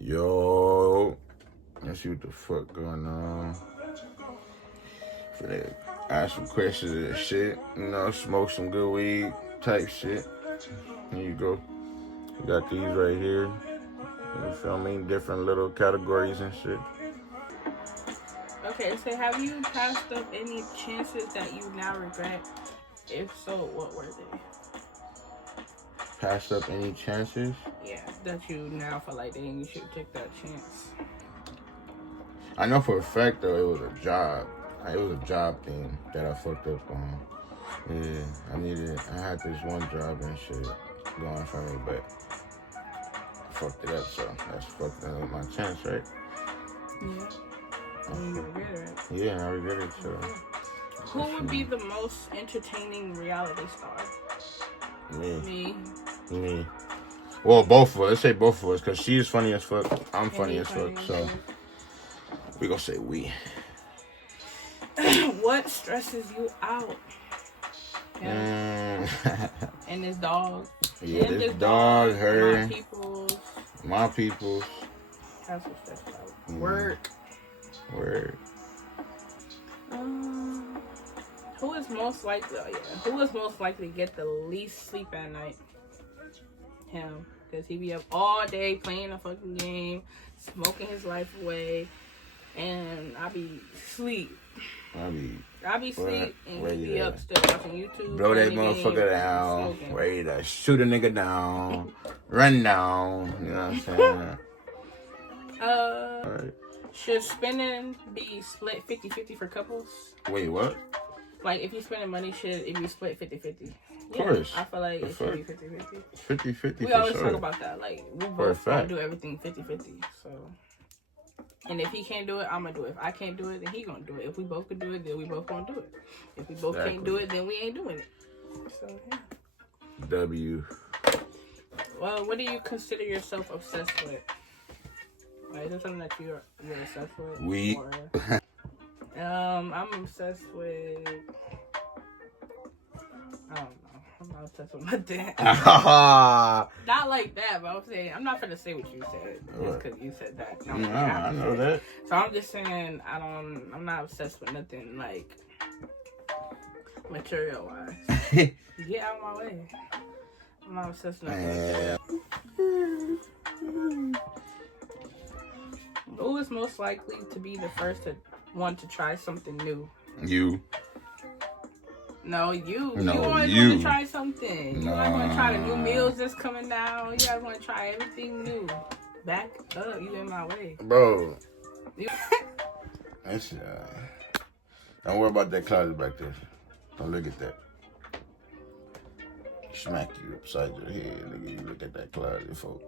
Yo, let's see what the fuck going on. Finna ask some questions and shit. You know, smoke some good weed type shit. Here you go. We got these right here. You feel me? Different little categories and shit. Okay, so have you passed up any chances that you now regret? If so, what were they? Passed up any chances? Yeah, that you now feel like dang, you should take that chance. I know for a fact though it was a job. It was a job thing that I fucked up on. Yeah, I had this one job and shit going for me, but I fucked it up, so that's fucking up my chance, right? Yeah. And you regret it, right? Yeah, I regret it, so. Who would be the most entertaining reality star? Me. Me. Well, both of us. Let's say both of us, because she is funny as fuck. I'm funny as fuck, so we gonna say we. What stresses you out? Yeah. And this dog. Yeah, and this dog, her. My people's. That's what stressed out. Work. Who is most likely? Who is most likely to get the least sleep at night? Him, because he be up all day playing a fucking game, smoking his life away, and I be sleep. I be sleep, and he be up still watching YouTube. Blow that motherfucker down. Smoking. Ready to shoot a nigga down, run down. You know what I'm saying? Right. Should spending be split 50-50 for couples? Wait, what? Like, if you're spending money, should it be split 50-50? Of course. I feel like it should be 50-50. 50-50 We always talk about that. Like, we both gonna do everything 50-50. So, and if he can't do it, I'm gonna do it. If I can't do it, then he gonna do it. If we both can do it, then we both gonna do it. If we both can't do it, then we ain't doing it. So, yeah. W. Well, what do you consider yourself obsessed with? Like, is there something that you're obsessed with? Weed. I'm obsessed with. I don't know. I'm not obsessed with nothing. Not like that, but I'm saying I'm not gonna say what you said just because you said that. No, I know that. So I'm just saying I'm not obsessed with nothing like material wise. Get out of my way. I'm not obsessed with nothing. Who is most likely to be the first to want to try something new? You. No, you. No, you always want to try something. You always want to try the new meals that's coming down. You guys want to try everything new. Back up. You in my way. Bro. That's, don't worry about that closet back there. Don't look at that. Smack you upside your head, nigga. You look at that closet, folks.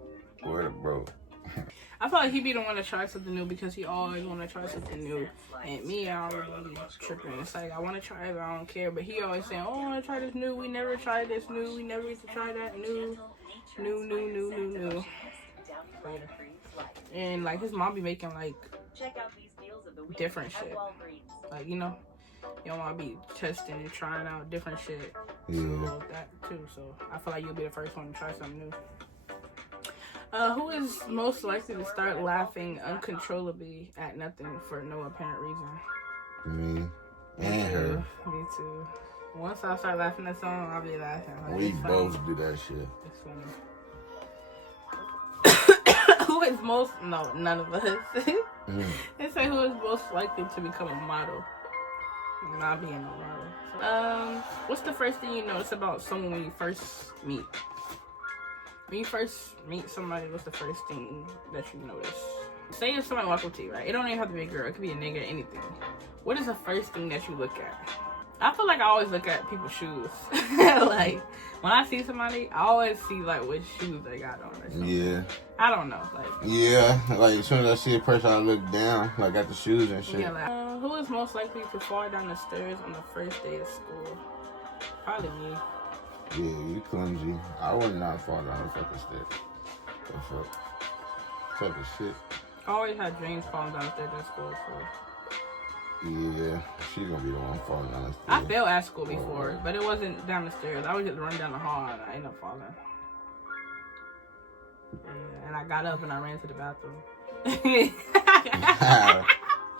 Word of bro. I feel like he be the one to try something new because he always want to try something new. And me, I don't really be tripping. It's like, I want to try it, but I don't care. But he always saying, oh, I want to try this new. We never tried this new. We never get to try that new. And, like, his mom be making, like, different shit. Like, you know, you don't want to be testing and trying out different shit. Yeah. So, that, too. So, I feel like you'll be the first one to try something new. Who is most likely to start laughing uncontrollably at nothing for no apparent reason? Me. And her. Me too. Once I start laughing at song, I'll be laughing. Like, we both do that shit. It's funny. Who is most... No, none of us. They say who is most likely to become a model. Not being a model. What's the first thing you notice about someone when you first meet? When you first meet somebody, what's the first thing that you notice? Say if somebody walks up to you, right? It don't even have to be a girl. It could be a nigga, anything. What is the first thing that you look at? I feel like I always look at people's shoes. Like, when I see somebody, I always see, like, what shoes they got on or something. Yeah. I don't know. Like. Yeah. Like, as soon as I see a person, I look down, like, at the shoes and shit. Yeah, like, who is most likely to fall down the stairs on the first day of school? Probably me. Yeah, you clumsy. I would not fall down the fucking stairs. The fuck? Fucking shit. I always had dreams falling down the stairs at school, so. Yeah, she's gonna be the one falling down the stairs. I fell at school before, but it wasn't down the stairs. I would just run down the hall and I ended up falling. Yeah, and I got up and I ran to the bathroom.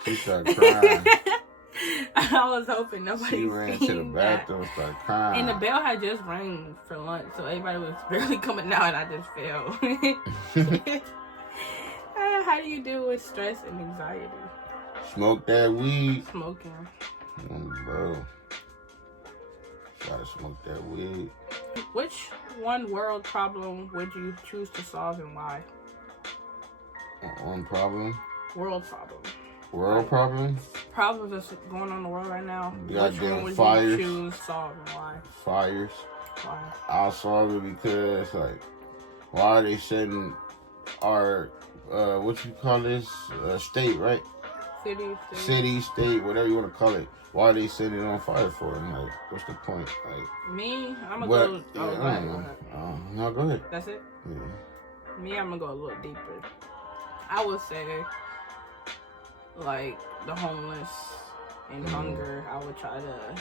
She started crying. I was hoping nobody She ran seen to the bathroom and started crying. And the bell had just rang for lunch, so everybody was barely coming out, and I just fell. How do you deal with stress and anxiety? Smoke that weed. Smoking. Bro. Gotta smoke that weed. Which one world problem would you choose to solve and why? One problem? World problem. World problem? Problems that's going on in the world right now. Which one would fires. you choose to solve and why? Fires. Why? I'll solve it because, like, why are they setting our, what you call this? State, right? City, state, whatever you want to call it. Why are they setting it on fire for? I'm like, what's the point? Like, me, I'm but, gonna go. I don't know. No, go ahead. That's it? Yeah. Me, I'm gonna go a little deeper. I would say, like, the homeless and hunger, I would try to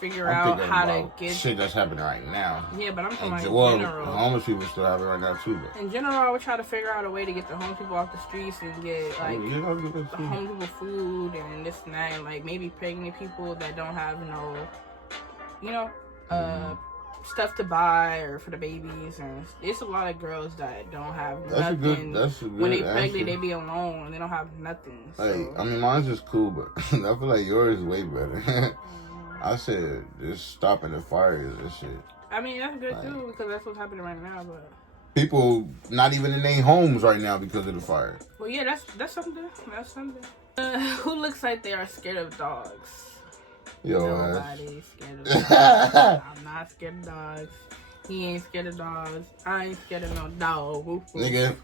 figure out how to get shit that's happening right now. Yeah, but I'm talking about in general. Homeless people still have it right now too. But in general, I would try to figure out a way to get the homeless people off the streets and get like the homeless people food and this and that, and like maybe pregnant people that don't have no, stuff to buy or for the babies, and it's a lot of girls that don't have nothing. That's a good when they answer. pregnant, they be alone and they don't have nothing. So. Hey, I mean, mine's just cool, but I feel like yours is way better. I said just stopping the fires and shit. I mean, that's good too because that's what's happening right now. But people not even in their homes right now because of the fire. Well, yeah, that's something. That's something. Who looks like they are scared of dogs? Nobody's scared of dogs. I'm not scared of dogs. He ain't scared of dogs. I ain't scared of no dog. Nigga,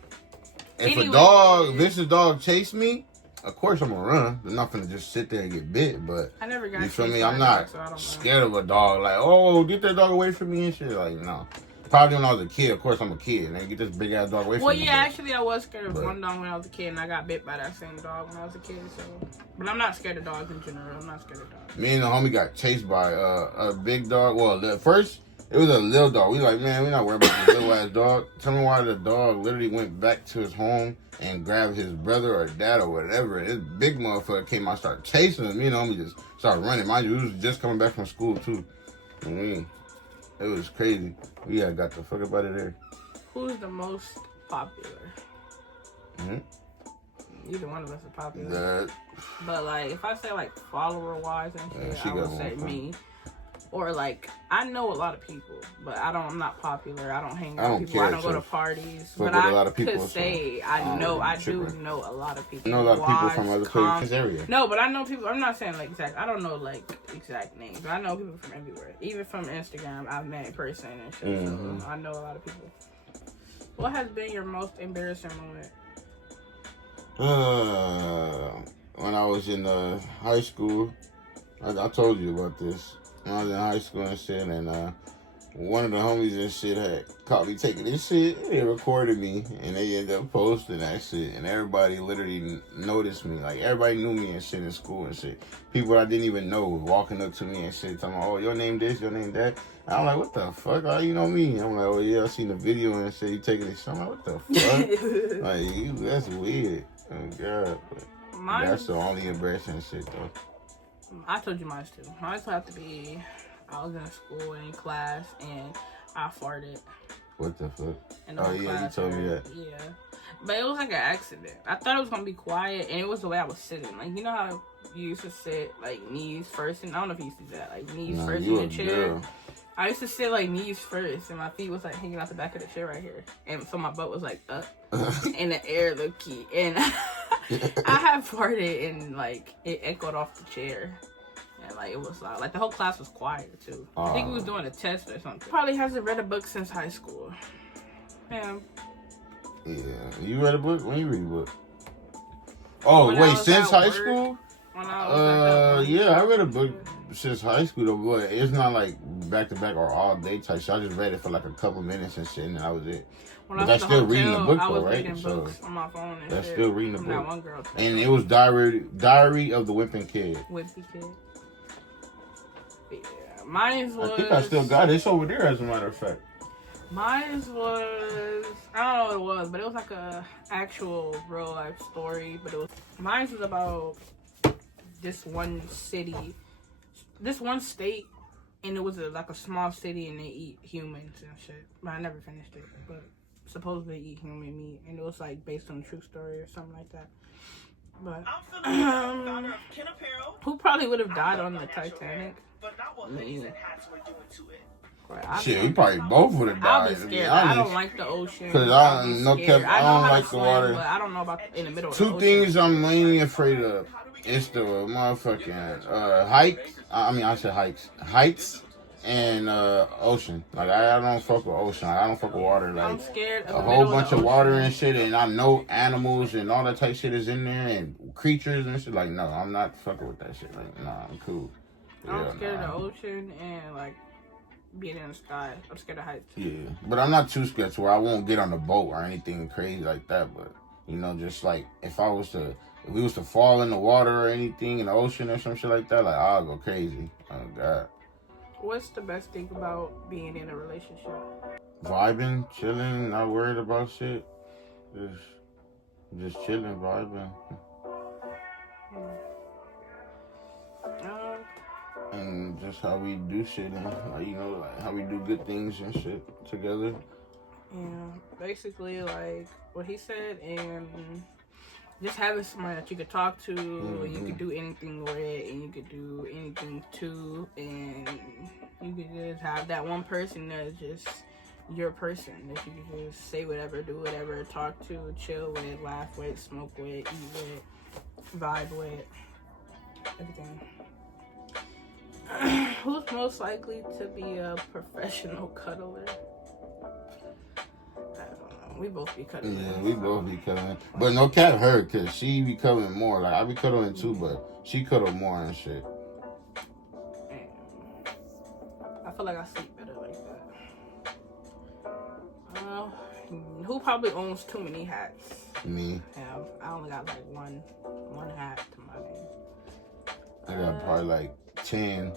if a vicious dog chase me, of course I'm gonna run. I'm not gonna just sit there and get bit, but I never got you feel me? I'm not scared of a dog. Like, oh, get that dog away from me and shit. Like, no. Probably when I was a kid. Of course, I'm a kid. And get this big ass dog away from me. Well, yeah, actually, I was scared of one dog when I was a kid, and I got bit by that same dog when I was a kid. So, but I'm not scared of dogs in general. I'm not scared of dogs. Me and the homie got chased by a big dog. Well, at first it was a little dog. We like, man, we're not worried about this little ass dog. Tell me why the dog literally went back to his home and grabbed his brother or dad or whatever. And this big motherfucker came out, started chasing him. Me and the homie just started running. Mind you, we was just coming back from school too. And it was crazy. We had got the fuck up out of there. Who's the most popular? Either one of us is popular. But like, if I say like follower wise and shit, I would say me. Or like, I know a lot of people, but I'm not popular. I don't hang out with people. I don't go to parties. But I could say I do know a lot of people. I know a lot of people from other places area. No, but I know people. I'm not saying like exact. I don't know like exact names, but I know people from everywhere. Even from Instagram, I've met in person and shit. So I know a lot of people. What has been your most embarrassing moment? When I was in high school, I told you about this. When I was in high school and shit, and one of the homies and shit had caught me taking this shit. They recorded me, and they ended up posting that shit, and everybody literally noticed me. Like, everybody knew me and shit in school and shit. People I didn't even know was walking up to me and shit, talking about, oh, your name this, your name that. And I'm like, what the fuck? How you know me? I'm like, oh, yeah, I seen the video and shit. You taking this shit. I'm like, what the fuck? Like, that's weird. Oh, God. But that's the only embarrassing shit, though. I told you mine too. Mine have to be, I was in school in class and I farted. What the fuck? Oh yeah, you told me that. Yeah. But it was like an accident. I thought it was going to be quiet, and it was the way I was sitting. Like, you know how you used to sit, like, knees first? And I don't know if you used to do that. Like, knees first in the chair. Girl. I used to sit, like, knees first, and my feet was, like, hanging out the back of the chair right here. And so my butt was, like, up in the air, low-key. And I had farted, and, like, it echoed off the chair. And, like, it was loud. Like, the whole class was quiet, too. I think we was doing a test or something. Probably hasn't read a book since high school. Yeah. You read a book? When you read a book? Oh, wait, since high school? Yeah, I read a book since high school, though, but it's not like back-to-back or all-day type shit. I just read it for, like, a couple minutes and shit, and that was it. But that's still reading the book, though, right? I was reading books on my phone and that's shit. Still reading the book. That one girl. And it was Diary of the Wimping Kid. Wimpy Kid. Yeah, mine was... I think I still got it. It's over there, as a matter of fact. Mine was, I don't know what it was, but it was like a actual real life story. But it was, mine was about this one city, this one state, and it was like a small city, and they eat humans and shit. But I never finished it. But supposedly eat human meat, and it was like based on a true story or something like that. But who probably would have died on the Titanic? Me. Shit, we probably both would have died. I'll be scared. I don't like the ocean. Cause I don't like the water. But I don't know about in the middle. Two things I'm mainly afraid of. It's the motherfucking heights and ocean. Like I don't fuck with ocean. I don't fuck with water. Like I'm scared of a whole bunch of water and shit, and I know animals and all that type shit is in there and creatures and shit. Like no, I'm not fucking with that shit. Like nah, I'm cool. I'm scared of the ocean and like being in the sky. I'm scared of heights. Yeah, but I'm not too scared to where I won't get on the boat or anything crazy like that. But you know, just like if we was to fall in the water or anything in the ocean or some shit like that, like I'll go crazy. Oh God. What's the best thing about being in a relationship? Vibing, chilling, not worried about shit. Just chilling, vibing. And just how we do shit and like, you know, like how we do good things and shit together. Yeah, basically like what he said, and just having somebody that you could talk to, and you could do anything with, and you could do anything to, and you could just have that one person that's just your person that you could just say whatever, do whatever, talk to, chill with, laugh with, smoke with, eat with, vibe with, everything. Who's most likely to be a professional cuddler? We both be cuddling. Yeah, we both be cuddling. But no cap her, because she be cuddling more. Like, I be cuddling too, but she cuddle more and shit. I feel like I sleep better like that. Who probably owns too many hats? Me. Yeah, I only got like one hat to my name. I got probably like 10.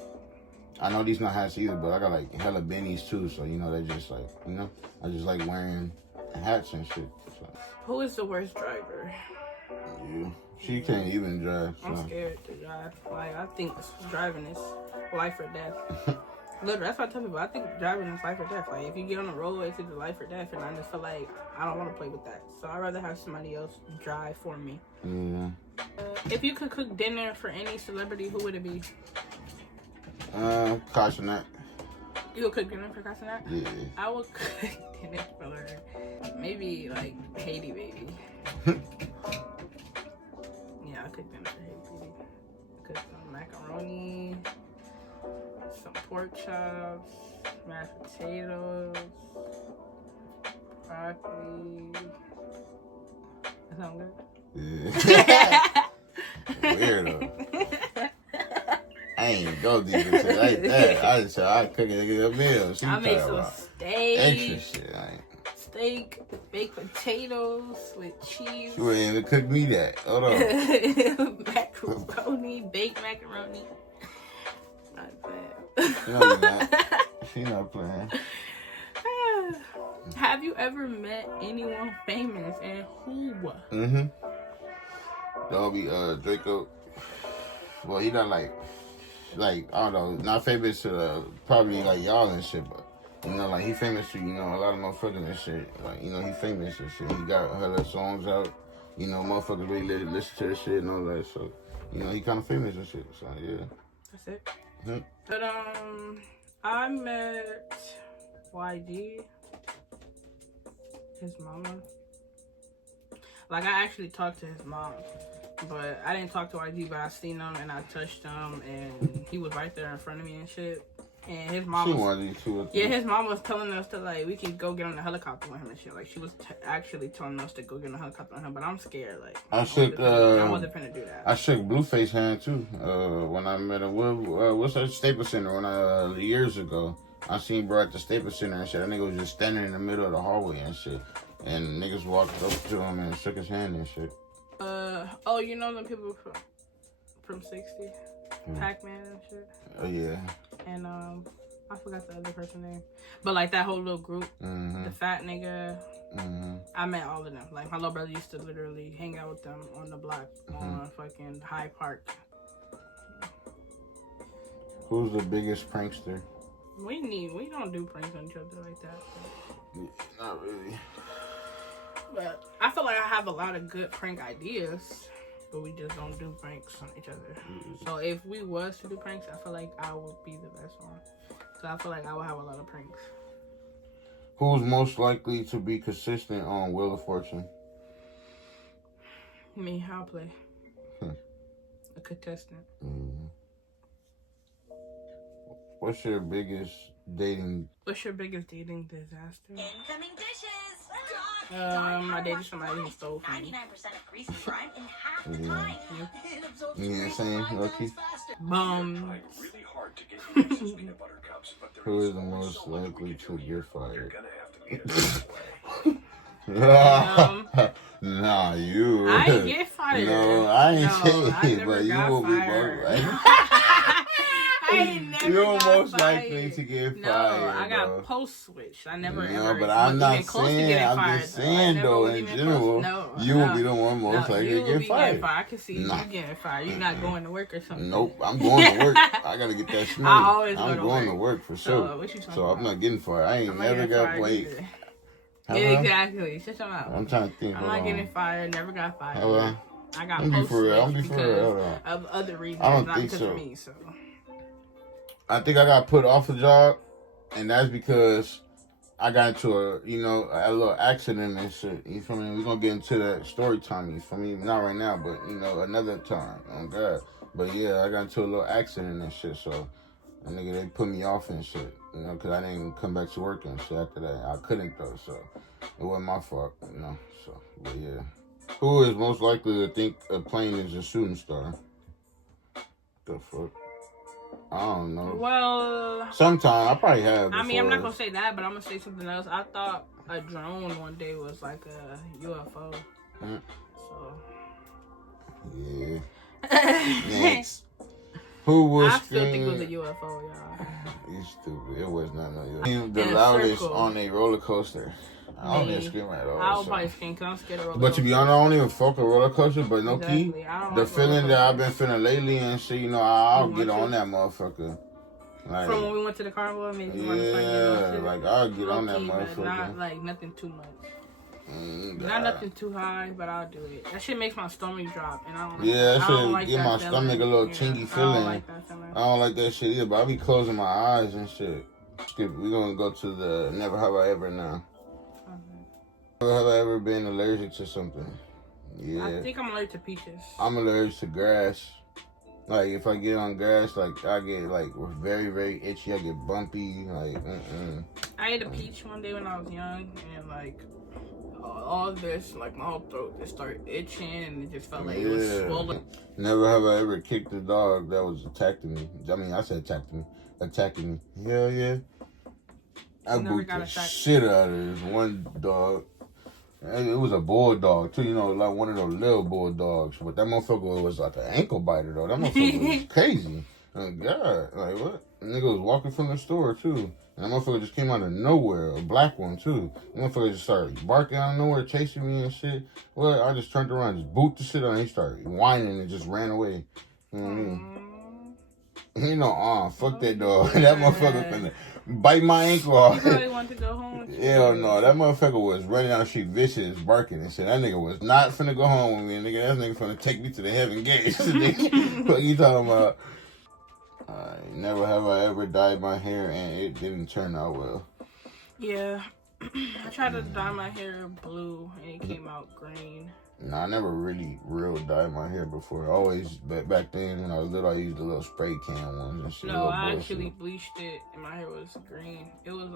I know these not hats either, but I got like hella bennies too. So, you know, they just like, you know, I just like wearing hats and shit. So. Who is the worst driver? You. She can't even drive. So. I'm scared to drive. Like, I think driving is life or death. Literally, that's what I tell people. I think driving is life or death. Like, if you get on the road, it's either life or death. And I just feel like I don't want to play with that. So I'd rather have somebody else drive for me. Yeah. If you could cook dinner for any celebrity, who would it be? Cautionate. You would cook dinner for Casanat? Yeah. I would cook dinner for her. Maybe like Haiti Baby. Yeah, I cook dinner for Haiti Baby. Cook some macaroni, some pork chops, mashed potatoes, broccoli. That sound good? Yeah. Weirdo. I ain't go deep into it like that. I just said I cook a meal. I make some steak. Extra shit. Steak, baked potatoes with cheese. She wouldn't even cook me that. Hold on. Macaroni, baked macaroni. Not bad. No, you're not. She not playing. Have you ever met anyone famous, and who? That'll be Draco. Well, he not like I don't know, not famous to probably like y'all and shit, but you know, like he famous to, you know, a lot of motherfuckers and shit. Like, you know, he famous and shit. He got hella songs out. You know, motherfuckers really listen to his shit and all that. So, you know, he kind of famous and shit. So yeah. That's it. But I met YG, his mama. Like, I actually talked to his mom. But I didn't talk to YG, but I seen him and I touched him and he was right there in front of me and shit. And his mom his mom was telling us to, like, we could go get on the helicopter with him and shit. Like, she was actually telling us to go get on the helicopter with him, but I'm scared. Like, I wasn't finna do that. I shook Blueface hand too. When I met him, what's that Staples Center? When years ago, I seen bro at the Staples Center and shit. That nigga was just standing in the middle of the hallway and shit, and niggas walked up to him and shook his hand and shit. You know them people from 60? Pac-Man and shit? Oh, yeah. And, I I forgot the other person's name. But like that whole little group, the fat nigga. I met all of them. Like my little brother used to literally hang out with them on the block on fucking Hyde Park. Who's the biggest prankster? We don't do pranks on each other like that. So. Yeah, not really. But I feel like I have a lot of good prank ideas, but we just don't do pranks on each other. So if we was to do pranks, I feel like I would be the best one. So I feel like I would have a lot of pranks. Who's most likely to be consistent on Wheel of Fortune? Me, I'll play. A contestant. What's your biggest dating disaster? Incoming dishes. I dated somebody who stole from me. 99% of grease and grime in half the time. Yeah, same, lucky. Who is the most likely to get fired? Nah, you. I ain't get fired. No, I ain't saying it, but you will be fired. I ain't never You're got most fired. likely to get No, fired. I got bro. post switched. I never No, ever but I'm not even close to saying. getting I'm fired. just saying though, in general, you will be the one most likely to get fired. I can see you getting fired. You're not going to work or something. Nope, I'm going to work. I gotta get that money. I always I'm go going to to work for sure. What you talking So about? I'm not getting fired. I ain't never got wait. Exactly. Shut your mouth. I'm trying to think. I'm not getting fired. Never got fired. Hello? I got I'm be for real. I'm be for real. because of other reasons. I don't not think because so. of me. So. I think I got put off a job, and that's because I got into a little accident and shit. You feel me? We're gonna get into that story time. You feel me? Not right now, but another time. Oh God. But yeah, I got into a little accident and shit. So, they put me off and shit. Because I didn't come back to work and shit after that. I couldn't though, so it wasn't my fault. So, but yeah. Who is most likely to think a plane is a shooting star? The fuck? I don't know. Well, sometime I probably have. I mean, I'm not gonna say that, but I'm gonna say something else. I thought a drone one day was like a UFO. So. Yeah. Next. Who was? I still think it was a UFO, y'all. You stupid. It was not no UFO. The loudest on a roller coaster. I don't even scream at all. I would probably scream because I'm scared of roller coasters. But to be honest, I don't even fuck a roller coaster. But no key, the feeling that I've been feeling lately and shit, I'll get on that motherfucker. Like, from when we went to the carnival, maybe like I'll get on that key, motherfucker. Not like nothing too much. Not nothing too high, but I'll do it. That shit makes my stomach drop, and I don't. That shit like give my stomach a little chingy feeling. I don't like that feeling. I don't like that shit either. But I be closing my eyes and shit. We're gonna go to the Never Have I Ever now. Never have I ever been allergic to something? Yeah. I think I'm allergic to peaches. I'm allergic to grass. Like, if I get on grass, like, I get, like, very, very itchy. I get bumpy. Like, I ate a peach one day when I was young, and, like, all this, like, my whole throat just started itching, and it just felt like it was swollen. Never have I ever kicked a dog that was attacking me. I mean, I said attacking me. Hell yeah. I booped the shit out of this one dog. It was a bulldog, too, like one of those little bulldogs. But that motherfucker was like an ankle biter, though. That motherfucker was crazy. Oh, God. Like, what? The nigga was walking from the store, too. And that motherfucker just came out of nowhere. A black one, too. The motherfucker just started barking out of nowhere, chasing me and shit. Well, I just turned around, just booped the shit out, and he started whining and just ran away. You know what I mean? Fuck that dog. That motherfucker finna bite my ankle off. You probably want to go home with you. Hell no, that motherfucker was running down the street vicious, barking and shit. That nigga was not finna go home with me, nigga. That nigga finna take me to the heaven gates. What you talking about? Never have I ever dyed my hair and it didn't turn out well. Yeah. I tried to dye my hair blue and it came out green. Nah, I never really real dyed my hair before. Always, back then when I was little, I used the little spray can ones and shit. No, I actually bleached it and my hair was green. It was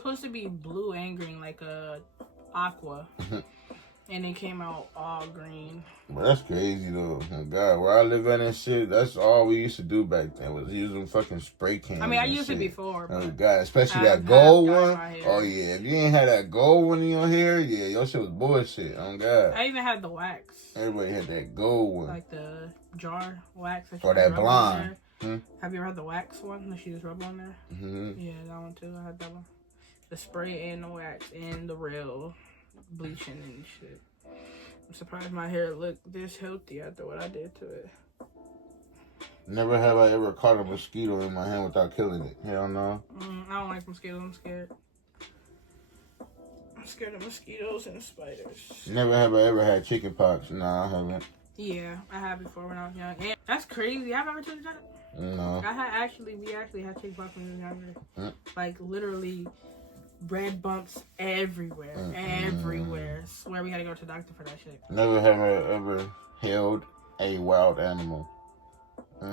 supposed to be blue and green, like a aqua. And it came out all green. But that's crazy though. Oh God, where I live at and shit, that's all we used to do back then was using fucking spray cans. I mean, I used it before. Oh God, especially that gold one. Oh yeah, if you ain't had that gold one in your hair, yeah, your shit was bullshit. Oh God. I even had the wax. Everybody had that gold one. Like the jar wax. Or that blonde. Have you ever had the wax one that she just rub on there? Yeah, that one too. I had that one. The spray and the wax and the real bleaching and shit. I'm surprised my hair looked this healthy after what I did to it. Never have I ever caught a mosquito in my hand without killing it. Hell no. I don't like mosquitoes. I'm scared. I'm scared of mosquitoes and spiders. Never have I ever had chicken pox. Nah, I haven't. Yeah, I had before when I was young. And that's crazy. Have I ever told you that? No. We actually had chicken pox when we were younger. Like literally red bumps everywhere. Everywhere. Swear we had to go to the doctor for that shit. Never have I ever held a wild animal. No.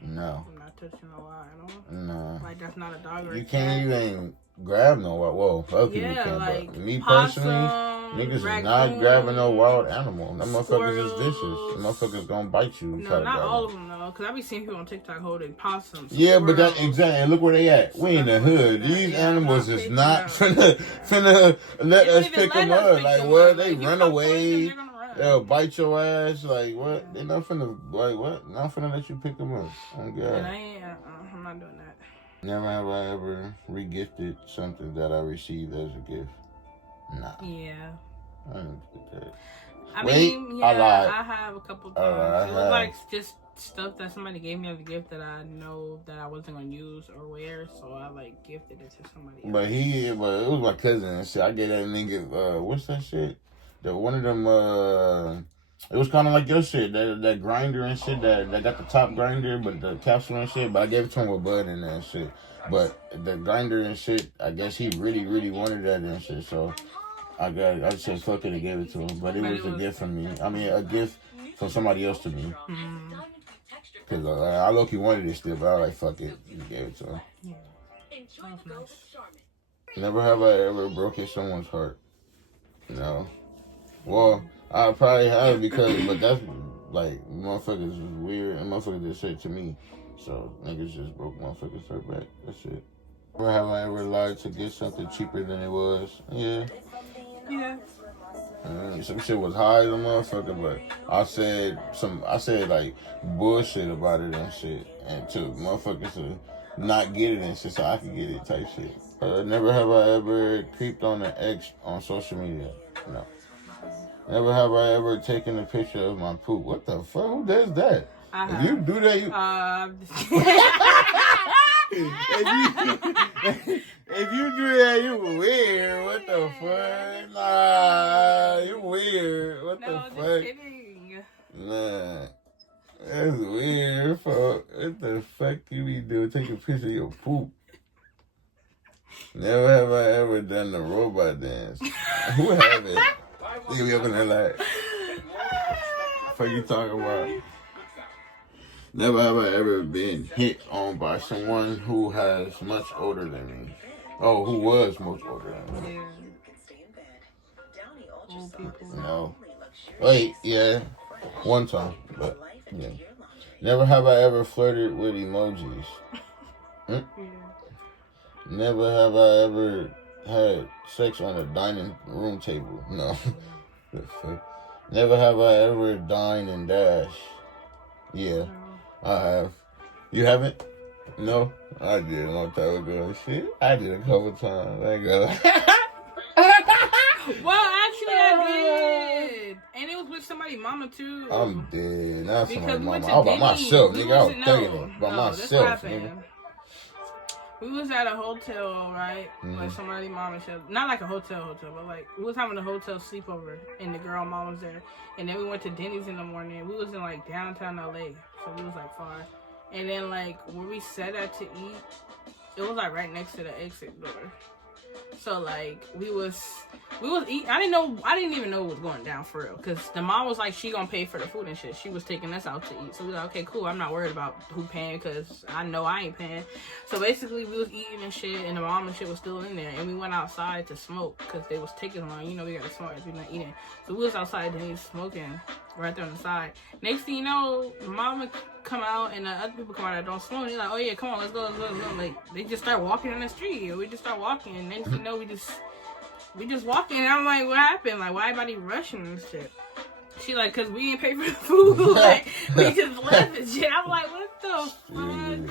I'm not touching a wild animal. No. Like that's not a dog or You a can't cat. even grab no wild. Well, other people can, like but me possum, personally, niggas is not grabbing no wild animal. Them motherfuckers is vicious. Them motherfuckers gonna bite you. No, not all of them though, because I be seeing people on TikTok holding possums. Yeah, but that exactly. And look where they at. We in the hood. These animals is not finna let us pick them up. Like what? They run away. They'll bite your ass. Like what? They not finna what? Not finna let you pick them up. Oh God. I'm not doing that. Never have I ever re-gifted something that I received as a gift. Nah. Yeah. I didn't get that. I lied. I have a couple things. Right, it was like just stuff that somebody gave me as a gift that I know that I wasn't gonna use or wear, so I like gifted it to somebody else. But it was my cousin and shit. I gave that nigga what's that shit? One of them it was kind of like your shit, that grinder and shit, that got the top grinder, but the capsule and shit. But I gave it to him with bud in there and shit. But the grinder and shit, I guess he really, really wanted that and shit. So I just said fuck it and gave it to him. But it was a gift from me. I mean, a gift from somebody else to me. Because I low-key wanted it still, but I was like, fuck it, and gave it to him. Yeah. Never have I ever broken someone's heart. No. Well, I probably have but that's like motherfuckers is weird and motherfuckers did shit to me. So niggas just broke motherfuckers' heart back. That's it. Never have I ever lied to get something cheaper than it was. Yeah. Yeah. Some shit was high as a motherfucker, but I said like bullshit about it and shit, and to motherfuckers to not get it and shit so I could get it type shit. Never have I ever creeped on an ex on social media. No. Never have I ever taken a picture of my poop. What the fuck? Who does that? If you do that, you... if you do that, you weird. What the fuck? Nah, you weird. What the fuck? Just kidding. Nah. That's weird, fuck. What the fuck you be doing? Take a picture of your poop. Never have I ever done the robot dance. Who have it? You be up in there like, what you talking about? Never have I ever been hit on by someone who has much older than me. Oh, who was much older than me. Old people. No. Wait, yeah. One time, but yeah. Never have I ever flirted with emojis. Yeah. Never have I ever had sex on a dining room table. No. The fuck? Never have I ever dined and dash. Yeah, I have. You haven't? No? I did a long time ago. Shit, I did a couple times. I go. Well, actually, I did. And it was with somebody's mama, too. I'm dead. Not somebody's mama. I was by myself, nigga. I was thinking it. By myself, nigga. We was at a hotel, right? Like somebody's mama showed. Not like a hotel, but like we was having a hotel sleepover, and the girl mom was there. And then we went to Denny's in the morning. We was in like downtown LA, so we was like far. And then like where we sat at to eat, it was like right next to the exit door. So like we was eating. I didn't even know what was going down for real. Cause the mom was like, she gonna pay for the food and shit. She was taking us out to eat. So we was like, okay, cool. I'm not worried about who paying, cause I know I ain't paying. So basically we was eating and shit, and the mom and shit was still in there. And we went outside to smoke, cause they was taking long. You know, we gotta smoke if we're not eating. So we was outside and he was smoking right there on the side. Next thing you know, the mom would come out and the other people come out that don't smoke. They're like, oh yeah, come on, let's go. Like they just start walking in the street. We just start walking, and next thing you know, we just walking. And I'm like, what happened? Like, why everybody rushing and shit? She like, cause we ain't pay for the food. Like, we just left and shit. I'm like, what the fuck?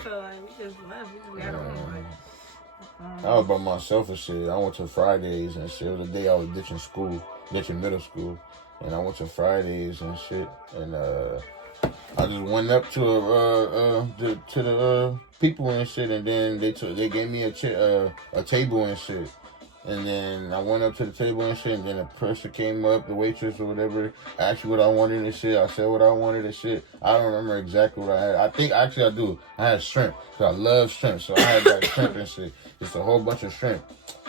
So like, we just left. We just got away. Like, I was by myself and shit. I went to Fridays and shit. It was the day I was ditching middle school. And I went to Fridays and shit. And I just went up to the people and shit. And then they gave me a table and shit. And then I went up to the table and shit, and then a person came up, the waitress or whatever, asked me what I wanted and shit. I said what I wanted and shit. I don't remember exactly what I had. I think, actually I do. I had shrimp, because I love shrimp, so I had that shrimp and shit. Just a whole bunch of shrimp.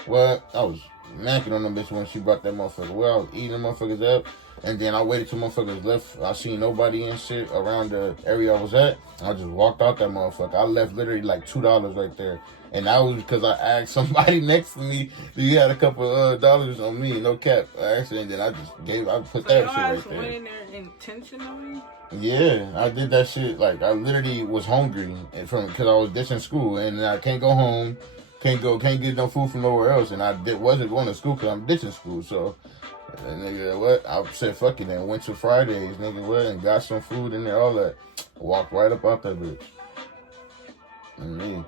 Well, I was macking on them bitch when she brought that motherfucker. Well, I was eating them motherfuckers up, and then I waited till motherfuckers left. I seen nobody and shit around the area I was at. I just walked out that motherfucker. I left literally like $2 right there. And that was because I asked somebody next to me, do you had a couple dollars on me? No cap. Actually, and then I put that shit right there. Went in there intentionally? Yeah, I did that shit. Like, I literally was hungry because I was ditching school. And I can't go home, can't get no food from nowhere else. And I wasn't going to school because I'm ditching school. So, and nigga, what? I said, fuck it, and went to Fridays, nigga, what? And got some food in there, all that. Walked right up out that bitch. And me.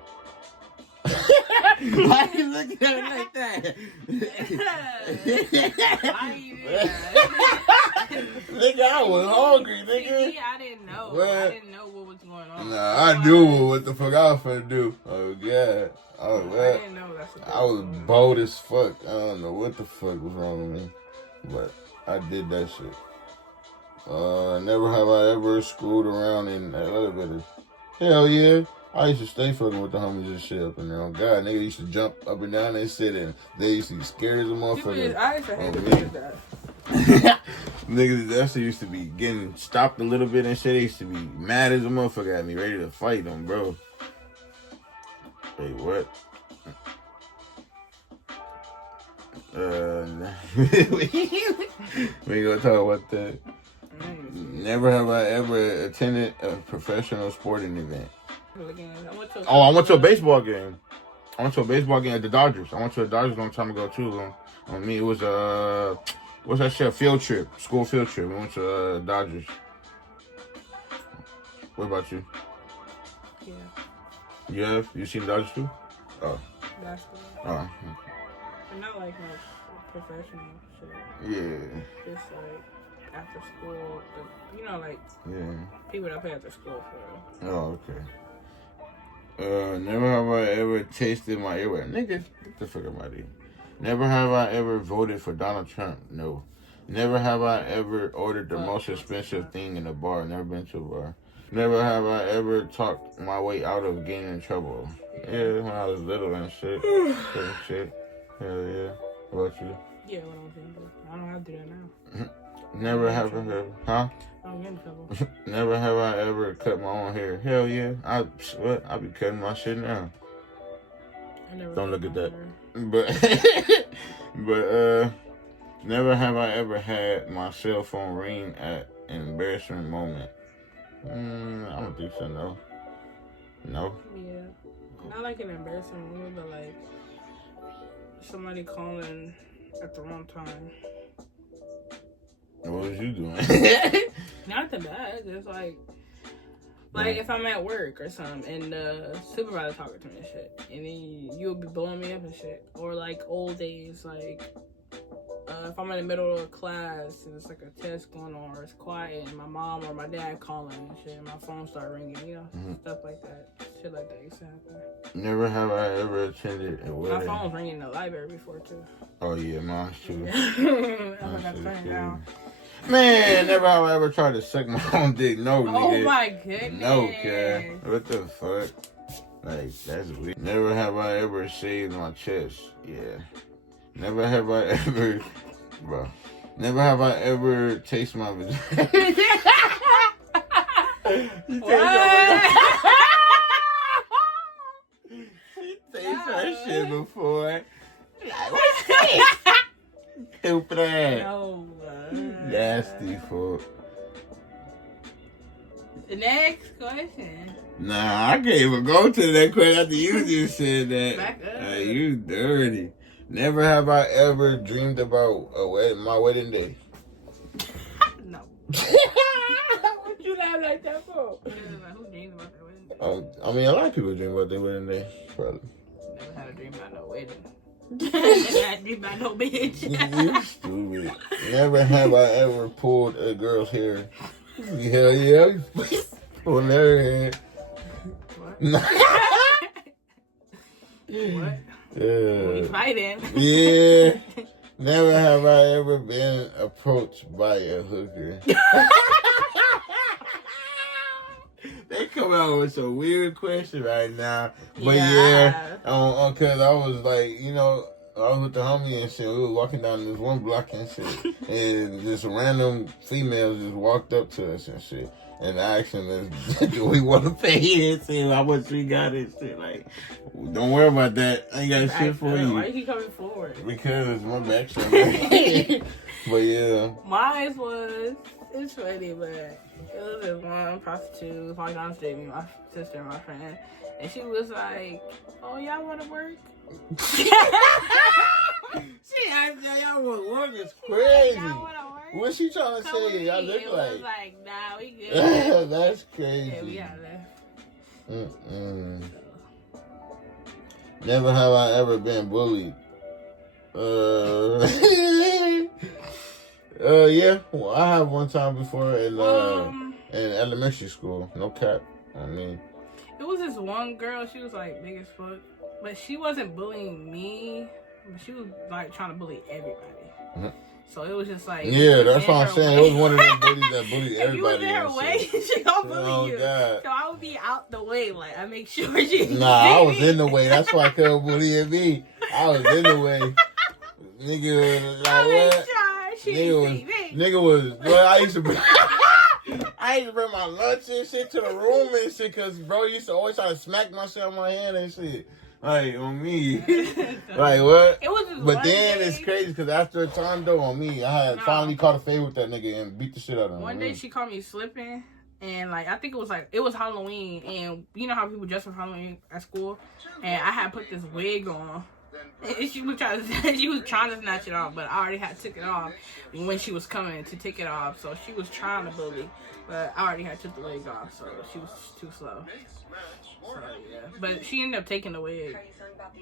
Why you looking at it like that? Why you Nigga, I was hungry, nigga. I didn't know. What? I didn't know what was going on. Nah, I knew what the fuck I was finna do. Oh, yeah. Oh, what? I didn't know that's what I was bold as fuck. I don't know what the fuck was wrong with me. But I did that shit. Never have I ever screwed around in an elevator. Hell yeah. I used to stay fucking with the homies and shit up in there. Oh God, nigga used to jump up and down and shit, and they used to be scared as a motherfucker. I used to hate that. Niggas that shit used to be getting stopped a little bit and shit. They used to be mad as a motherfucker at me, ready to fight them, bro. Wait, what? We ain't gonna talk about that. Never have I ever attended a professional sporting event. I went to a baseball game. I went to a baseball game at the Dodgers. I went to a Dodgers a long time ago too. On me, it was what's that shit? Field trip, school field trip. We went to Dodgers. What about you? Yeah. You seen the Dodgers too? Oh. Basketball. Oh. Not like no professional shit. Yeah. Just like after school, like people that pay after school for. Oh, okay. Never have I ever tasted my earwax. Nigga, get the fuck out of here. Never have I ever voted for Donald Trump. No. Never have I ever ordered the most expensive thing in a bar. Never been to a bar. Never have I ever talked my way out of getting in trouble. Yeah, when I was little and shit. Shit. Hell yeah. What about you? Yeah, what I'm thinking. I don't have to do that now. Never have I ever, huh? I don't get in trouble. Never have I ever cut my own hair. Hell yeah. I be cutting my shit now. Don't look at that. But never have I ever had my cell phone ring at an embarrassing moment. I don't think so, no. No? Yeah. Not like an embarrassing moment, but like somebody calling at the wrong time. What was you doing? Nothing bad. Just like if I'm at work or something and the supervisor talking to me and shit, and then you'll be blowing me up and shit. Or like old days, like if I'm in the middle of a class and it's like a test going on or it's quiet and my mom or my dad calling and shit, and my phone start ringing, stuff like that. Shit like that used to happen. Never have I ever attended a wedding. My phone was ringing in the library before too. Oh yeah, mine's too. I got to turn it down. Man, never have I ever tried to suck my own dick. No, nigga. Oh my goodness. No, cat. What the fuck? Like, that's weird. Never have I ever shaved my chest. Yeah. Never have I ever... Bro. Never have I ever tasted my vagina. You tasted her shit before. Like, what's this? Stupid ass. No. Nasty fuck. The next question. Nah, I can't even go to that question after you just said that. Back up. You dirty. Never have I ever dreamed about my wedding day. No. What you laugh like that for? Like, who dreams about their wedding day? I mean, a lot of people dream about their wedding day. Probably. Never had a dream about no wedding. Never had a dream about no bitch. You stupid. Never have I ever pulled a girl's hair. Hell yeah. Pulling her hair. What? What? We fighting. Yeah. Never have I ever been approached by a hooker. They come out with some weird question right now. But yeah, because I was like, you know, I was with the homie and shit. We were walking down this one block and shit. And this random females just walked up to us and shit. And asking us, do we want to pay and see how much we got and shit. Like, don't worry about that. I ain't got shit for you. Why you keep coming forward? Because my back's on. But yeah. Mine was, it's funny, but it was this one prostitute walking down the street, me, my sister, and my friend. And she was like, oh, y'all want to work? She asked y'all want to work. It's crazy. Y'all want to work? What's she trying to say? Y'all look it like? Was like, nah, we good. That's crazy. Yeah, we got left. Never have I ever been bullied. Yeah. Well, I have one time before in elementary school. No cap. I mean, it was this one girl. She was like big as fuck, but she wasn't bullying me. But she was like trying to bully everybody. Mm-hmm. So it was just like, yeah, that's what I'm saying. It was one of them bullies that bullied everybody. If you was in her way, she gonna bully you. God. So I would be out the way, like I make sure she. Nah, I was in the way. That's why I couldn't bully me. I was in the way. Nigga, like what? Nigga was. Well, I used to bring my lunch and shit to the room and shit, cause bro used to always try to smack myself in my hand and shit. Like, on me. Like, what? It was just but then day. It's crazy because after a time, though, on me, I had finally caught a fade with that nigga and beat the shit out of him. One day she caught me slipping, and, like, I think it was Halloween, and you know how people dress for Halloween at school? And I had put this wig on. And she was trying to snatch it off, but I already had took it off when she was coming to take it off. So she was trying to bully, but I already had took the wig off, so she was too slow. So, yeah. But she ended up taking the wig.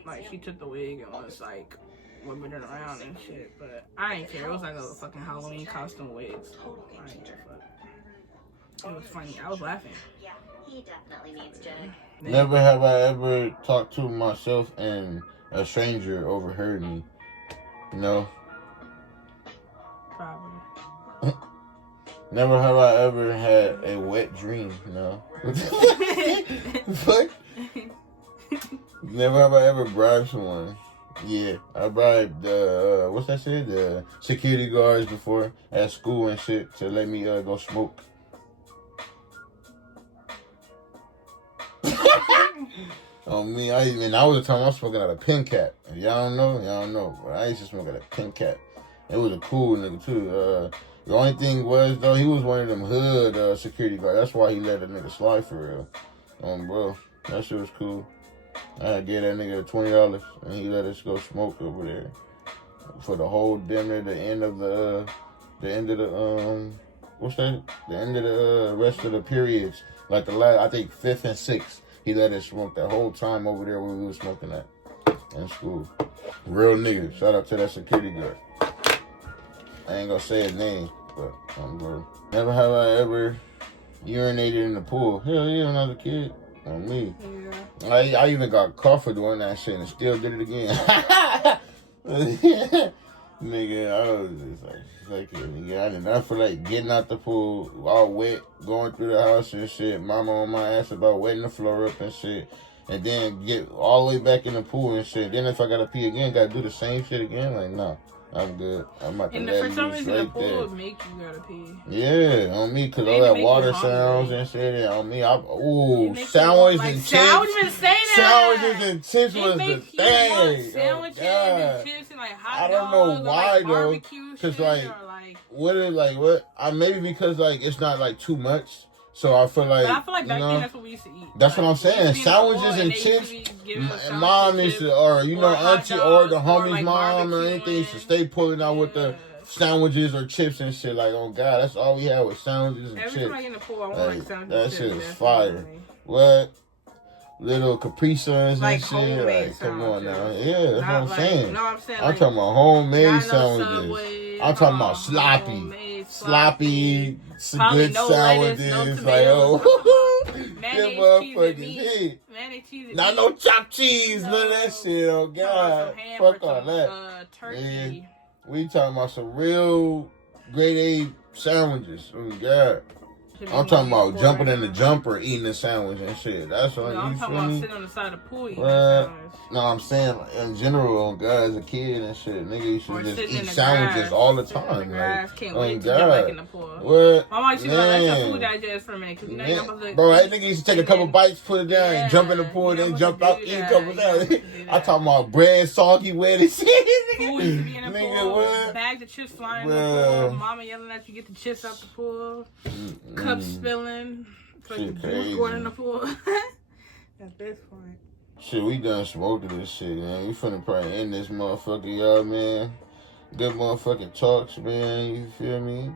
Like, she took the wig and was like whipping it around and shit. But I didn't care. It was like a fucking Halloween costume wig. So I didn't care. It was funny. I was laughing. Yeah, he definitely needs to. Never have I ever talked to myself and a stranger overheard me. You know? Probably. Never have I ever had a wet dream, you know? What? Never have I ever bribed someone. Yeah, I bribed what's that shit? The security guards before at school and shit to let me go smoke. On me, I was the time I was smoking out a pen cap. If y'all don't know. But I used to smoke out a pen cap. It was a cool nigga too. The only thing was though, he was one of them hood security guards. That's why he let a nigga slide for real. Bro, that shit was cool. I gave that nigga $20 and he let us go smoke over there for the whole dinner. The end of the what's that? The end of the rest of the periods, like the last, I think 5th and 6th. He let us smoke that whole time over there where we were smoking at in school. Real nigga. Shout out to that security guard. I ain't gonna say his name, but bro. Never have I ever urinated in the pool. Hell yeah, when I was a kid. On me. Yeah. I even got caught for doing that shit and still did it again. Nigga, I was just like nigga, I did not feel like getting out the pool all wet, going through the house and shit. Mama on my ass about wetting the floor up and shit. And then get all the way back in the pool and shit. Then if I gotta pee again, gotta do the same shit again. Like, no, I'm good. I'm about to let for some loose reason, right the pool there. would make you gotta pee. Yeah, on me, because all that water sounds and shit. And on me, sandwiches and chips. Sandwiches and chips was the thing. Sandwiches and chips and like hot dogs. I don't know why though. Because what? Maybe because like it's not like too much. So I feel like. But I feel like back then that's what we used to eat. That's what I'm saying. Sandwiches and chips. Mom used to, or auntie or the homie's mom or anything used to stay pulling out with the sandwiches or chips and shit. Like, oh God, that's all we had was sandwiches and Every chips. time I get in the pool, I want like sandwiches. That and shit chips. is fire. What? Little Capri Suns Like and shit. homemade Like, come on sandwiches. now. Yeah, that's Not what I'm like, saying. no, I'm saying I'm like, talking about homemade not no sandwiches. Subway, I'm talking about sloppy. homemade, Sloppy, some Probably good no sandwiches. lettuce, no Like, tomatoes. oh, Mayonnaise, them cheese, and motherfuckers meat. hit. Mayonnaise, cheese, and Not meat. no chopped cheese, No. none of that shit. Oh God, Some ham fuck or all some, that. turkey. Man, we talking about some real grade A sandwiches. Oh God. I'm talking about jumping in the jumper, eating a sandwich and shit. That's what I'm you talking feel about me? sitting on the side of the pool eating Well, a sandwich. no, I'm saying in general, God, as a kid and shit, nigga used to Or just sitting in eat the sandwiches grass. all the Sitting in time. the grass. Like, Can't oh wait to God. jump back in the pool. What? My mom used to be like, let your Man. food digest for a minute. Because you know you're supposed to. Bro, that nigga used to take a couple bites, put it down, and jump in the pool, you're then not jump supposed out, to eat do a couple that. You're not times. supposed to do I'm that. talking about bread, soggy, wet and shit. Food used to be in the Nigga, pool. what? Bags of chips flying in Bruh. the pool. Mama yelling at you, get the chips out the pool. Cups spilling. It's like the juice going in the pool. At this point. Shit, we done smoking this shit, man. We finna probably end this motherfucker, y'all, man. Good motherfucking talks, man. You feel me?